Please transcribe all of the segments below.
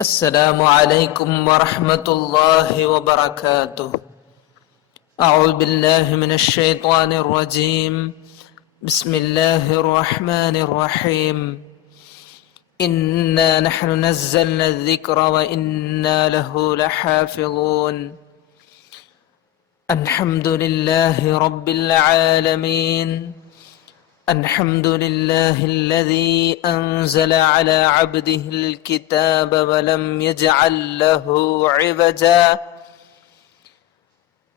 السلام عليكم ورحمة الله وبركاته. أعوذ بالله من الشيطان الرجيم. بسم الله الرحمن الرحيم. إنا نحن نزلنا الذكر وإنا له لحافظون. الحمد لله رب العالمين. الحمد لله الذي أنزل على عبده الكتاب ولم يجعل له عوجا،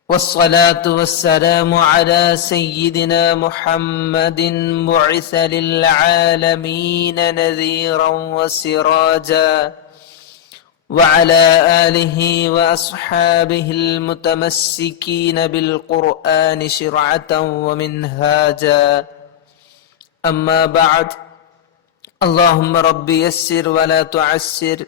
والصلاة والسلام على سيدنا محمد بعث للعالمين نذيرا وسراجا، وعلى آله وأصحابه المتمسكين بالقرآن شرعة ومنهاجا. أما بعد، اللهم رب يسر ولا تعسر،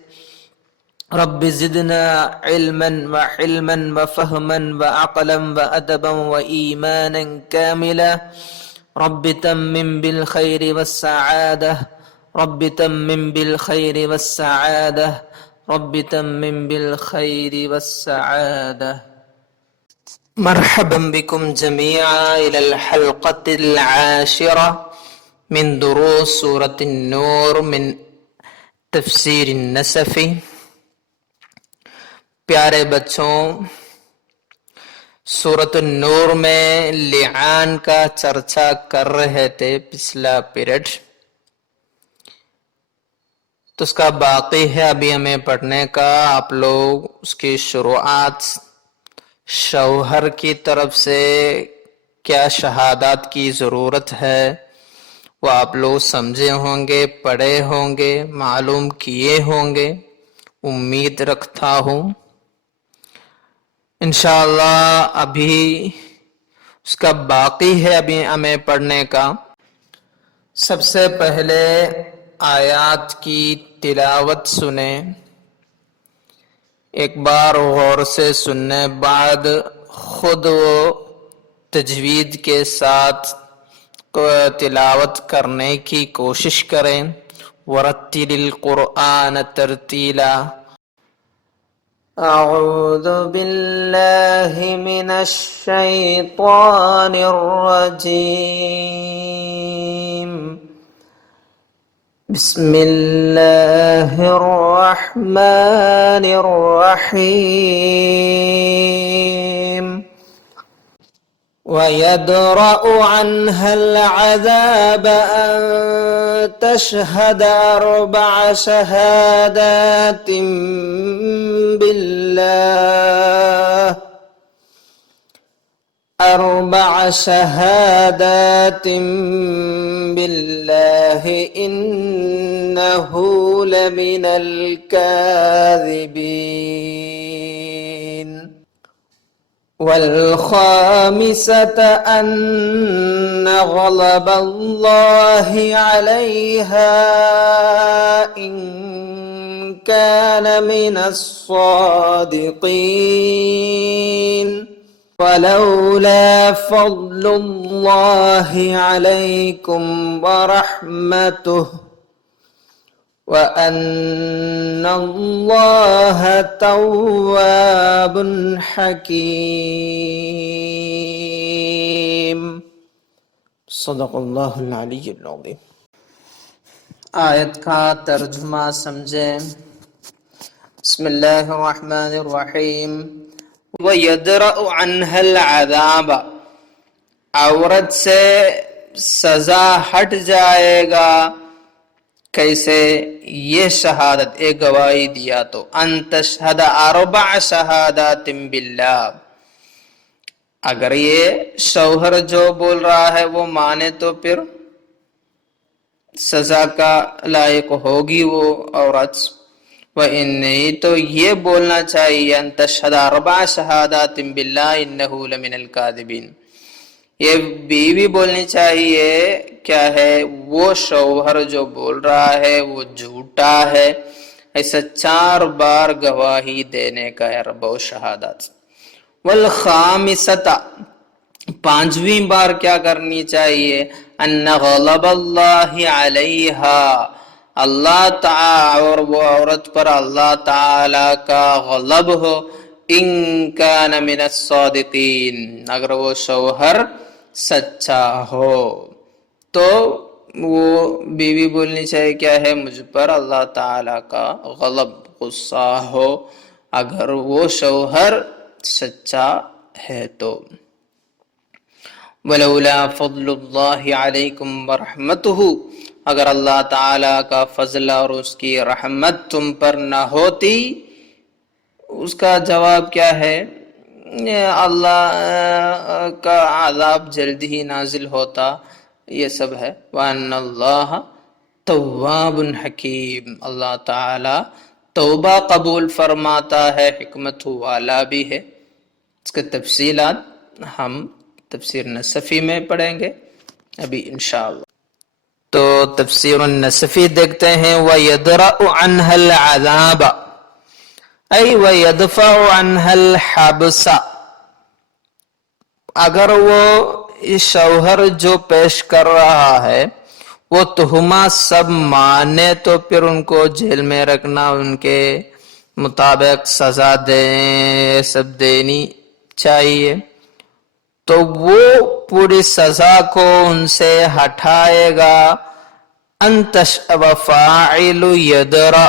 رب زدنا علما وحلما وفهما وعقلا وأدبا وإيمانا كاملا. رب تمم بالخير والسعادة، رب تمم بالخير والسعادة، رب تمم بالخير والسعادة. مرحبا بكم جميعا إلى الحلقة العاشرة من دروس سورة النور من تفسیر النسفی. پیارے بچوں، سورۃ النور میں لعان کا چرچا کر رہے تھے پچھلا پیریڈ، تو اس کا باقی ہے ابھی ہمیں پڑھنے کا. آپ لوگ اس کی شروعات شوہر کی طرف سے کیا شہادات کی ضرورت ہے وہ آپ لوگ سمجھے ہوں گے، پڑھے ہوں گے، معلوم کیے ہوں گے، امید رکھتا ہوں. انشاءاللہ ابھی اس کا باقی ہے ابھی ہمیں پڑھنے کا. سب سے پہلے آیات کی تلاوت سنیں، ایک بار غور سے سننے بعد خود وہ تجوید کے ساتھ تلاوت کرنے کی کوشش کریں. وَرَتِّلِ الْقُرْآنَ تَرْتِيلًا. اعوذ باللہ من الشیطان الرجیم. بسم اللہ الرحمن الرحیم. وَيَدْرَأُ عَنْهَا الْعَذَابَ أَن تَشْهَدَ أَرْبَعَ شَهَادَاتٍ بِاللَّهِ إِنَّهُ لَمِنَ الْكَاذِبِينَ. والخامسة أن غضب الله عليها إن كان من الصادقين. ولولا فضل الله عليكم ورحمته وَأَنَّ اللَّهَ تَوَّابٌ حَكِيمٌ. صدق اللہ العلی العظیم. آیت کا ترجمہ سمجھیں. بسم اللہ الرحمن الرحیم. وَيَدْرَأُ عَنْهَا الْعَذَابَ، عورت سے سزا ہٹ جائے گا. کیسے؟ یہ شہادت، ایک گواہی دیا تو. ان تشہد اربع شہادات باللہ، اگر یہ شوہر جو بول رہا ہے وہ مانے تو پھر سزا کا لائق ہوگی وہ عورت. وَإِن نہیں تو یہ بولنا چاہیے ان تشہد اربع شہادات باللہ انہ لمن الکاذبین. یہ بیوی بولنی چاہیے کیا ہے، وہ شوہر جو بول رہا ہے وہ جھوٹا ہے. ایسا 4 بار گواہی دینے کا اربع شہادات. والخامسۃ، 5ویں بار کیا کرنی چاہیے؟ ان غضب اللہ علیہا، اللہ تعالی اور وہ عورت پر اللہ تعالی کا غضب ہو، ان کان من الصادقین، اگر وہ شوہر سچا ہو، تو وہ بیوی بولنی چاہیے کیا ہے، مجھ پر اللہ تعالی کا غضب، غصہ ہو، اگر وہ شوہر سچا ہے تو۔ ولولا فضل اللہ علیکم ورحمتہ، اگر اللہ تعالی کا فضل اور اس کی رحمت تم پر نہ ہوتی، اس کا جواب کیا ہے، اللہ کا عذاب جلد ہی نازل ہوتا، یہ سب ہے۔ وَأَنَّ اللَّهَ تَوَّابٌ حَكِيمٌ، اللہ تعالی توبہ قبول فرماتا ہے، حکمت والا بھی ہے۔ اس کے تفصیلات ہم تفسیر نصفی میں پڑھیں گے ابھی انشاءاللہ۔ تو تفسیر النصفی دیکھتے ہیں، وَيَدْرَأُ عَنْهَا الْعَذَابَ ای وَيَدْفَعُ عَنْهَا الْحَبْسَ، اگر وہ شوہر جو پیش کر رہا ہے وہ تہمات سب مانے تو پھر ان کو جیل میں رکھنا، ان کے مطابق سزا سب دینی چاہیے، تو وہ پوری سزا کو ان سے ہٹائے گا۔ انتش فاعل یدرأ،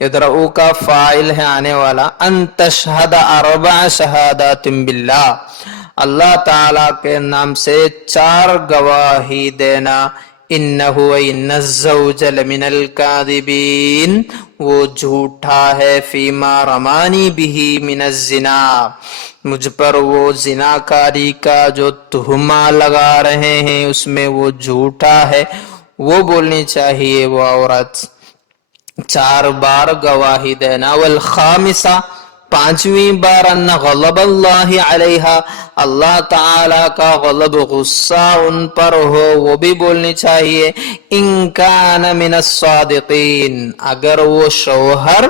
یدرأ کا فاعل ہے آنے والا، انتشہد اربع شہادات باللہ، اللہ تعالی کے نام سے 4 گواہی دینا، انہو ان الزوج لمن الکاذبین، وہ جھوٹا ہے، فیما رمانی بہ من الزنا، مجھ پر وہ زناکاری کا جو تہمہ لگا رہے ہیں اس میں وہ جھوٹا ہے، وہ بولنی چاہیے وہ عورت، 4 بار گواہی دینا۔ والخامسہ، 5ویں بار، ان غضب اللہ علیہا، اللہ تعالی کا غضب، غصہ ان پر ہو، وہ بھی بولنی چاہیے۔ ان کان من الصادقین، اگر وہ شوہر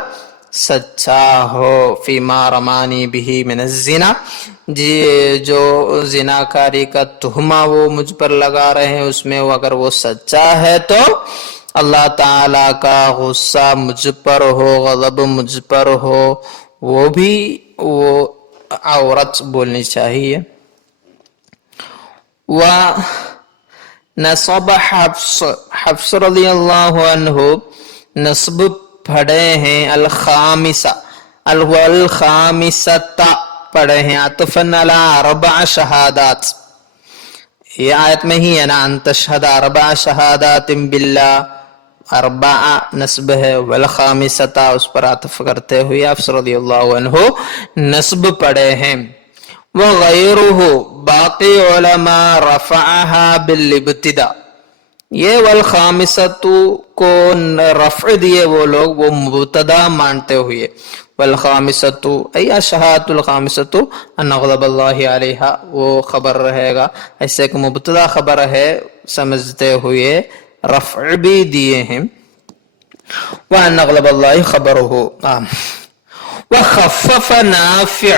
سچا ہو، فیما رمانی بہ من الزنا، جو زناکاری کا تہمہ وہ مجھ پر لگا رہے ہیں اس میں اگر وہ سچا ہے تو اللہ تعالی کا غصہ مجھ پر ہو، غضب مجھ پر ہو، وہ بھی وہ عورت بولنی چاہیے۔ نصب حفص، حفص رضی اللہ عنہ نصب پڑھے ہیں، الخامسہ، الخامسۃ پڑھے ہیں، عطفاً علی 4 شہادات، یہ آیت میں ہی ہے نا، ان تشہد 4 شہادات باللہ، 4 نصب ہے، والخامسۃ اس پر عطف کرتے ہوئے حفص رضی اللہ عنہ نصب پڑھے ہیں۔ وغیرہ، باقی علماء رفعها بالابتداء، یہ والخامسۃ کو رفع دیے وہ لوگ، وہ مبتدا مانتے ہوئے، والخامسۃ ای الشہادۃ الخامسۃ ان غضب اللہ علیہا، وہ خبر رہے گا، ایسے کہ مبتدا خبر ہے سمجھتے ہوئے رفع بھی دیے ہیں، وان غضب اللہ خبرہ۔ وخفف نافع،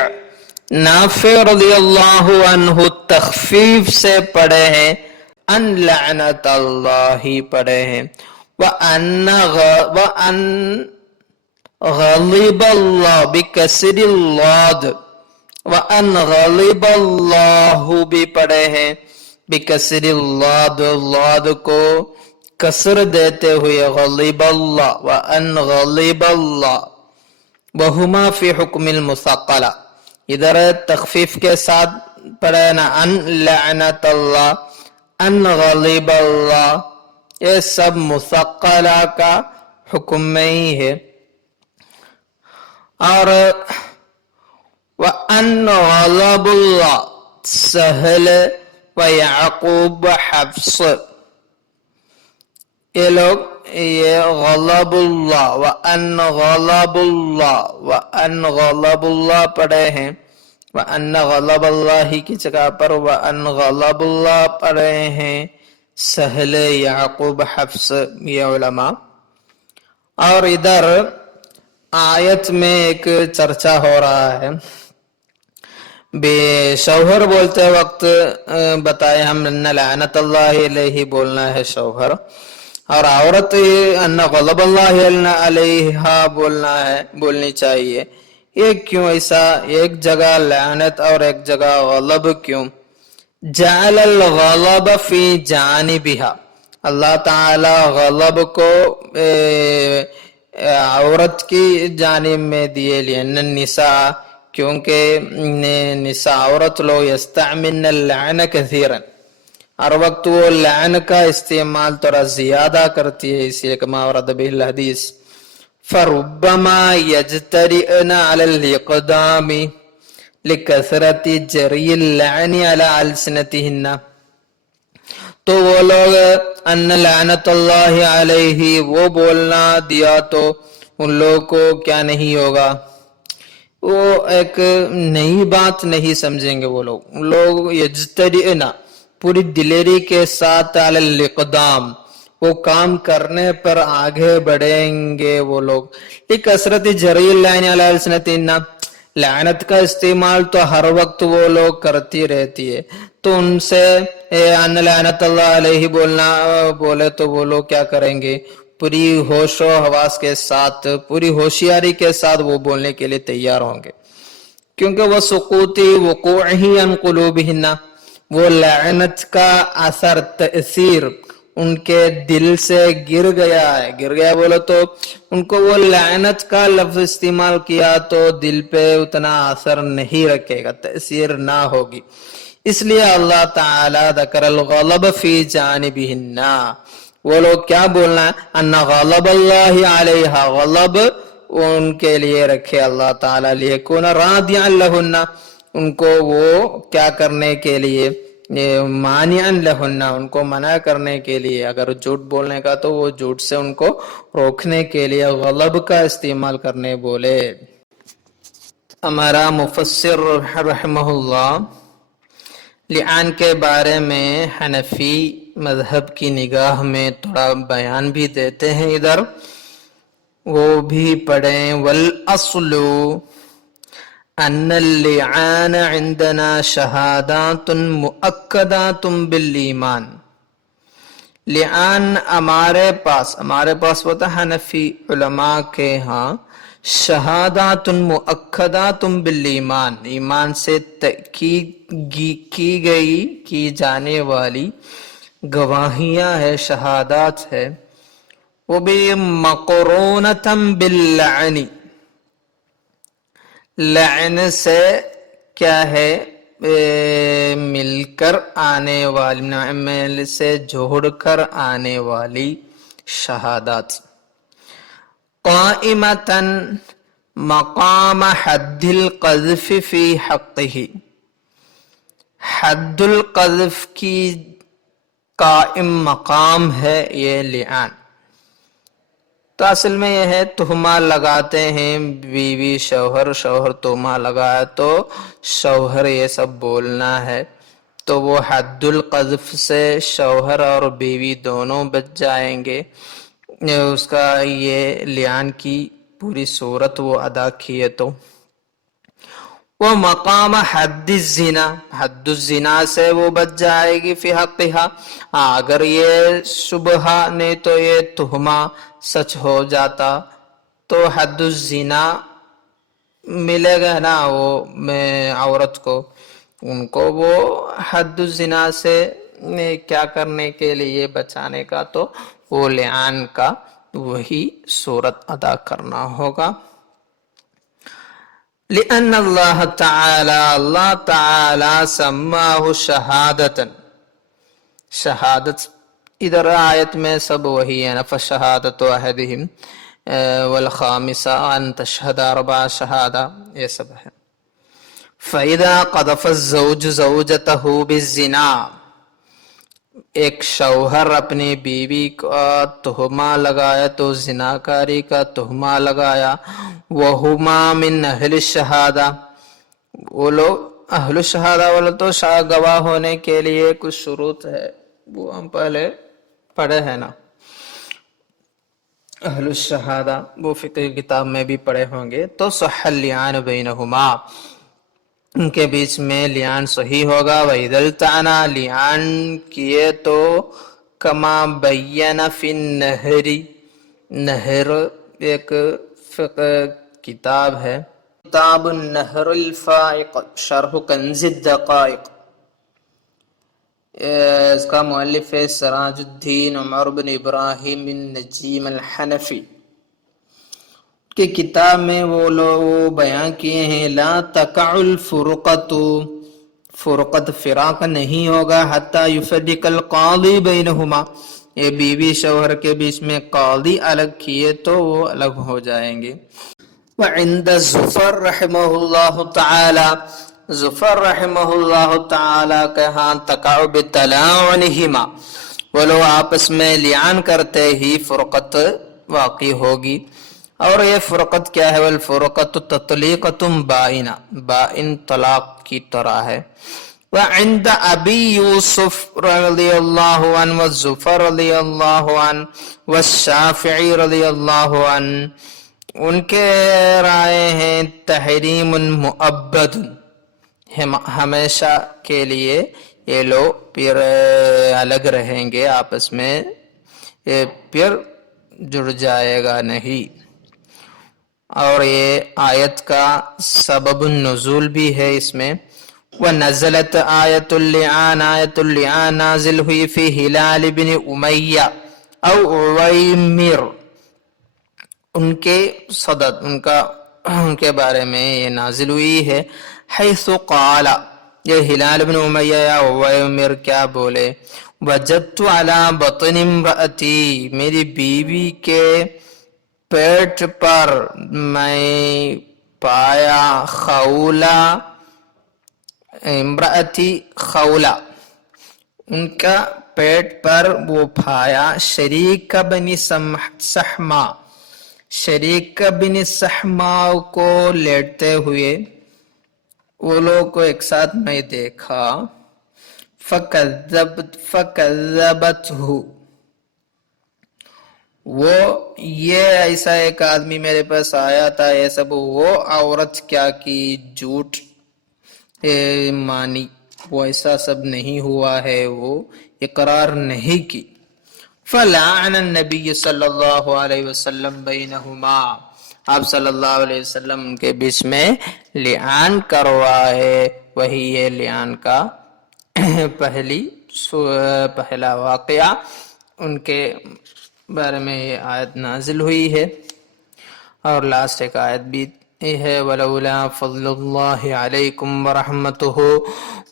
نافع رضی اللہ عنہ تخفیف سے پڑھے ہیں، ان لعنت اللہ پڑھے ہیں، وان غضب اللہ بکسر اللاد، وان غضب اللہ بھی پڑھے ہیں بکسر اللاد، اللاد کو کسر دیتے ہوئے غضب اللہ، وان غضب اللہ، وہما فی حکم المثقلہ، ادھر تخفیف کے ساتھ پڑھے نا، ان لعنت اللہ، ان غضب اللہ، یہ سب مثقلہ کا حکم میں ہی ہے۔ اور وَأَنَّ غَضَبُ اللَّهِ سہل وَيَعْقُوبَ حفص، یہ لوگ یہ غضب اللہ، وَأَنَّ غَضَبُ اللَّهِ، وَأَنَّ غَضَبُ اللَّهِ پڑھے ہیں، وَأَنَّ غَضَبَ اللَّهِ کی جگہ پر وَأَنَّ غَضَبُ اللَّهِ پڑھے ہیں سہل، یعقوب، حفص، یہ علماء۔ اور ادھر آیت میں ایک چرچا ہو رہا ہے، بے شوہر بولتے وقت بتائے ہم، ان لعنت اللہ علیہ بولنا ہے شوہر، اور عورت ان غضب اللہ علیہا بولنی چاہیے. یہ کیوں ایسا؟ ایک جگہ لعنت اور ایک جگہ غضب کیوں؟ جعل الغضب فی جانبها، اللہ تعالی غضب کو عورت کی جانب میں دیے. لئن النساء، کیونکہ نساء عورت لوگ یستعملن اللعن کثیرا، ہر وقت وہ لعن کا استعمال تھوڑا زیادہ کرتی ہے، اسی لیے کما ورد بہ الحدیث. فربما یجترئن علی الاقدام لکثرت جری اللعن علی السنتہن، تو وہ لوگ ان لعنت اللہ علیہ وہ بولنا دیا تو ان لوگوں کو کیا نہیں ہوگا، وہ ایک نئی بات نہیں سمجھیں گے. وہ لوگ یجترئن پوری دلیری کے ساتھ علی الاقدام وہ کام کرنے پر آگے بڑھیں گے. وہ لوگ کثرت جری اللعن علی السنتہن، لعنت کا استعمال تو ہر وقت وہ لوگ کرتی رہتی ہے، تو ان سے ان لعنت اللہ علیہ بولے تو وہ لوگ کیا کریں گے؟ پوری ہوش و حواس کے ساتھ، پوری ہوشیاری کے ساتھ وہ بولنے کے لیے تیار ہوں گے. کیونکہ وہ سقوطی وقوعہ عن قلوبہن، وہ لعنت کا اثر تاثیر ان کے دل سے گر گیا ہے. گر گیا بولو تو ان کو وہ لعنت کا لفظ استعمال کیا تو دل پہ اتنا اثر نہیں رکھے گا، تاثیر نہ ہوگی. اس لیے اللہ تعالی ذکر الغضب فی جانبہن، وہ لوگ کیا بولنا ہے؟ ان غضب اللہ علیہا، غضب ان کے لیے رکھے اللہ تعالی، لیکون راضیا لہن، ان کو وہ کیا کرنے کے لیے؟ مانعا لہن، ان کو منع کرنے کے لیے. اگر جھوٹ بولنے کا تو وہ جھوٹ سے ان کو روکنے کے لیے غضب کا استعمال کرنے بولے. ہمارا مفسر رحمہ اللہ لعان کے بارے میں حنفی مذہب کی نگاہ میں تھوڑا بیان بھی دیتے ہیں، ادھر وہ بھی پڑھیں. والاصل ان اللعان عندنا شہادات مؤکدات بالایمان. لعان ہمارے پاس ہوتا ہے حنفی علماء کے ہاں شہادات مؤکدات بالایمان، ایمان سے تأکید کی جانے والی گواہیاں ہے، شہادات ہے. وہ بھی مقرونۃ باللعن، لعن سے کیا ہے؟ مل کر آنے والی، مل سے جوڑ کر آنے والی شہادات. قائمتاً مقام حد القذف فی حقہ، حد القذف کی قائم مقام ہے یہ لعان. تو اصل میں یہ ہے تہمہ لگاتے ہیں بیوی شوہر تہمہ لگایا تو شوہر یہ سب بولنا ہے، تو وہ حد القذف سے شوہر اور بیوی دونوں بچ جائیں گے. اس کا یہ لعان کی پوری صورت وہ ادا کیے تو. وہ مقام حد الزنا، حد الزنا سے وہ بچ جائے گی فی حقہا، اگر یہ شبہ نہیں تو یہ تہمہ سچ ہو جاتا تو حد الزنا ملے گا نا وہ عورت کو، ان کو وہ حد الزنا سے کیا کرنے کے لیے بچانے کا تو وہ لعان کا وہی صورت ادا کرنا ہوگا. لأن اللہ تعالی سماہ شہادت ادھر آیت میں سب وہی ہے نا. فشہادت احدہم والخامسہ ان تشہد اربع شہادہ، یہ سب ہے. فإذا قذف الزوج زوجتہ بالزنا، ایک شوہر اپنی بیوی کا تہمہ لگایا تو زناکاری کا تہمہ لگایا. وہما من اہل الشہادہ، وہ لوگ اہل الشہادہ والے تو گواہ ہونے کے لیے کچھ شروط ہے، وہ ہم پہلے پڑھے ہیں نا. اہل الشہادہ وہ فقہ کتاب میں بھی پڑھے ہوں گے. تو صح اللعان بینہما، ان کے بیچ میں لعان صحیح ہوگا. وَإِذَا الْتَعْنَا، لعان کیے تو کما بین فی النہر، نہر ایک فقہ کتاب ہے، کتاب النہر الفائق شرح کنز الدقائق، اس کا مؤلف ہے سراج الدین عمر بن ابراہیم بن نجیم الحنفی کی کتاب میں وہ لوگ بیان کیے ہیں لا تقع الفرقۃ، فرقت فراق نہیں ہوگا حتی یفرق القاضی بینہما، یہ بیوی شوہر کے بیچ میں قاضی الگ کیے تو وہ الگ ہو جائیں گے۔ وعند زفر رحمہ اللہ تعالی، زفر رحمہ اللہ تعالی کے ہاں تقع بتلاعنہما، وہ لوگ آپس میں لعان کرتے ہی فرقت واقع ہوگی، اور یہ فرقت کیا ہے؟ والفرقت تطلیقۃ بائنہ، بائن طلاق کی طرح ہے۔ وعند ابی یوسف رضی اللہ عنہ والزفر رضی اللہ عنہ والشافعی رضی اللہ عنہ، ان کے رائے ہیں تحریم مؤبد، ہمیشہ کے لیے یہ لوگ پھر الگ رہیں گے آپس میں، یہ پھر جڑ جائے گا نہیں۔ اور یہ آیت کا سبب النزول بھی ہے اس میں، وَنَزَلَتْ آیت اللعان، آیت اللعان نازل ہوئی فی ہلال بن امیہ او عویمر، ان کے صدد، ان کے بارے میں یہ نازل ہوئی ہے، حیث قال، یہ ہلال بن امیہ یا عویمر کیا بولے، وجدت علی بطن امرأتی، میری بیوی کے پیٹ پر میں پایا، خولہ، امرأتی خولہ، ان کا پیٹ پر وہ پایا، شریک بن سحما، شریک بن سحما کو لیٹتے ہوئے، وہ لوگ کو ایک ساتھ میں دیکھا، فکذبتہ، وہ یہ ایسا ایک آدمی میرے پاس آیا تھا، یہ سب وہ عورت کیا کی، جھوٹ مانی، وہ ایسا سب نہیں ہوا ہے، وہ اقرار نہیں کی۔ فلعن النبی صلی اللہ علیہ وسلم بینہما، آپ صلی اللہ علیہ وسلم ان کے بیچ میں لعان کروائے، وہی ہے لعان کا پہلا واقعہ، ان کے بارے میں یہ آیت نازل ہوئی ہے۔ اور لاسٹ ایک آیت بھی ہے، وَلَوْلَا فَضْلُ اللَّهِ عَلَيْكُمْ وَرَحْمَتُهُ،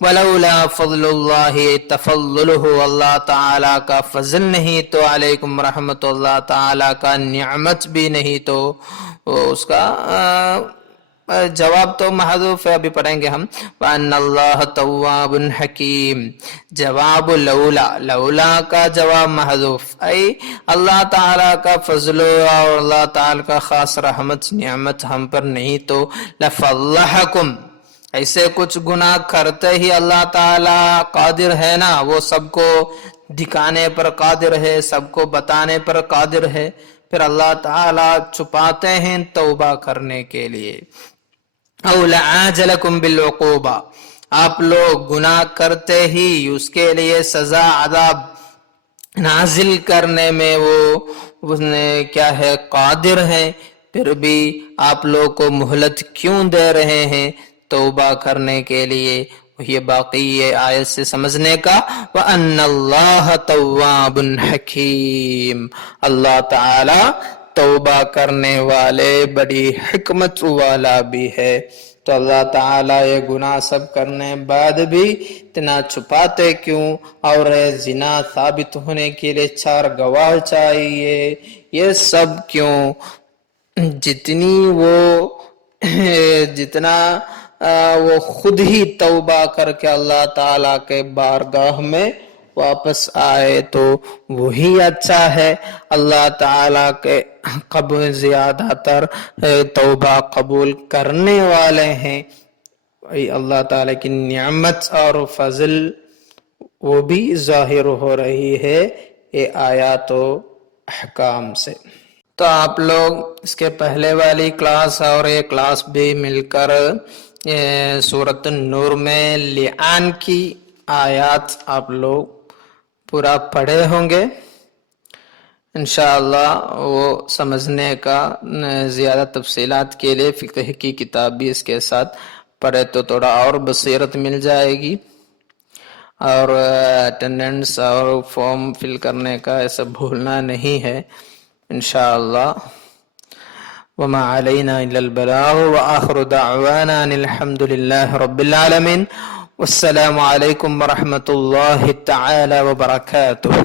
وَلَوْلَا فَضْلُ اللَّهِ تَفَضُّلُهُ، اللہ تعالیٰ کا فضل نہیں تو، علیکم رحمت، اللہ تعالیٰ کا نعمت بھی نہیں تو، اس کا جواب تو محذوف ہے، ابھی پڑھیں گے ہم، وَأَنَّ اللَّهَ تَوَّابٌ حَكِيمٌ، جواب لولا، لولا کا جواب محذوف، ای اللہ تعالیٰ کا فضل اور اللہ تعالیٰ کا خاص رحمت نعمت ہم پر نہیں تو، لَفَضَّحَكُمْ، ایسے کچھ گناہ کرتے ہی اللہ تعالیٰ قادر ہے نا، وہ سب کو دکھانے پر قادر ہے، سب کو بتانے پر قادر ہے، پھر اللہ تعالیٰ چھپاتے ہیں توبہ کرنے کے لیے۔ او لعاجلکم بالعقوبہ، آپ لوگ گناہ کرتے ہی اس کے لیے سزا عذاب نازل کرنے میں وہ کیا ہے، قادر ہے، پھر بھی آپ لوگ کو مہلت کیوں دے رہے ہیں توبہ کرنے کے لیے؟ یہ باقی یہ آیت سے سمجھنے کا، وَأَنَّ اللَّهَ تَوَّابٌ حَكِيمٌ، اللہ تعالی توبہ کرنے والے بڑی حکمت والا بھی ہے۔ تو اللہ تعالیٰ یہ گناہ سب کرنے بعد بھی اتنا چھپاتے کیوں؟ اور زنا ثابت ہونے کے لیے 4 گواہ چاہیے، یہ سب کیوں؟ جتنا وہ خود ہی توبہ کر کے اللہ تعالیٰ کے بارگاہ میں واپس آئے تو وہی اچھا ہے۔ اللہ تعالیٰ کے قبول زیادہ تر توبہ قبول کرنے والے ہیں، اللہ تعالیٰ کی نعمت اور فضل وہ بھی ظاہر ہو رہی ہے یہ آیات و احکام سے۔ تو آپ لوگ اس کے پہلے والی کلاس اور یہ کلاس بھی مل کر سورۃ النور میں لعان کی آیات آپ لوگ پورا پڑھے ہوں گے انشاءاللہ وہ سمجھنے کا زیادہ تفصیلات کے لیے فقہ کی کتاب بھی اس کے ساتھ پڑھے تو تھوڑا اور بصیرت مل جائے گی. اور اٹینڈنس اور فارم فل کرنے کا ایسا بھولنا نہیں ہے انشاءاللہ. وما علینا الا البلاغ وآخر دعوانا ان الحمد للہ رب العالمین. والسلام علیکم ورحمۃ اللہ تعالی وبرکاتہ.